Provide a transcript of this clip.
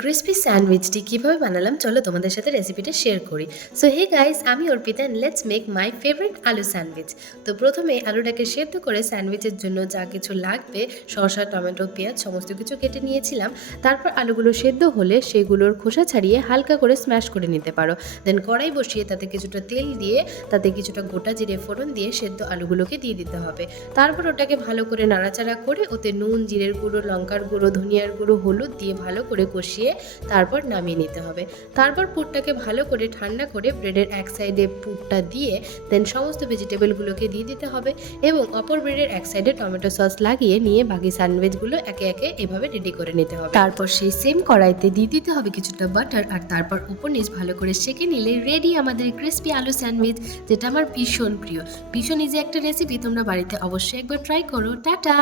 Crispy স্যান্ডউইচটি কিভাবে বানালাম চলো তোমাদের সাথে রেসিপিটা শেয়ার করি। সো হে গাইস, আমি Arpita and let's make my favourite আলু স্যান্ডউইচ। তো প্রথমে আলুটাকে সেদ্ধ করে স্যান্ডউইচের জন্য যা কিছু লাগবে শসা, টমেটো, পেঁয়াজ সমস্ত কিছু কেটে নিয়েছিলাম। তারপর আলুগুলো সেদ্ধ হলে সেগুলোর খোসা ছাড়িয়ে হালকা করে স্ম্যাশ করে নিতে পারো। দেন কড়াই বসিয়ে তাতে কিছুটা তেল দিয়ে তাতে কিছুটা গোটা জিরে ফোড়ন দিয়ে সেদ্ধ আলুগুলোকে দিয়ে দিতে হবে। তারপর ওটাকে ভালো করে নাড়াচাড়া করে ওতে নুন, জিরের গুঁড়ো, লঙ্কার গুঁড়ো, ধনিয়ার গুঁড়ো, হলুদ দিয়ে ভালো করে কষিয়ে তারপর নামিয়ে নিতে হবে। তারপর পুরটাকে ভালো করে ঠান্ডা করে ব্রেডের এক সাইডে পুরটা দিয়ে দেন সমস্ত ভেজিটেবলগুলোকে দিয়ে দিতে হবে এবং অপর ব্রেডের এক সাইডে টমেটো সস লাগিয়ে নিয়ে বাকি স্যান্ডউইচগুলো একে একে এভাবে রেডি করে নিতে হবে। তারপর সেই সেম কড়াইতে দিয়ে দিতে হবে কিছুটা বাটার আর তারপর উপর নিচ ভালো করে সেঁকে নিলে রেডি আমাদের ক্রিসপি আলু স্যান্ডউইচ, যেটা আমার ভীষণ প্রিয়। ভীষণ ইজি একটা রেসিপি, তোমরা বাড়িতে অবশ্যই একবার ট্রাই করো। টাটা।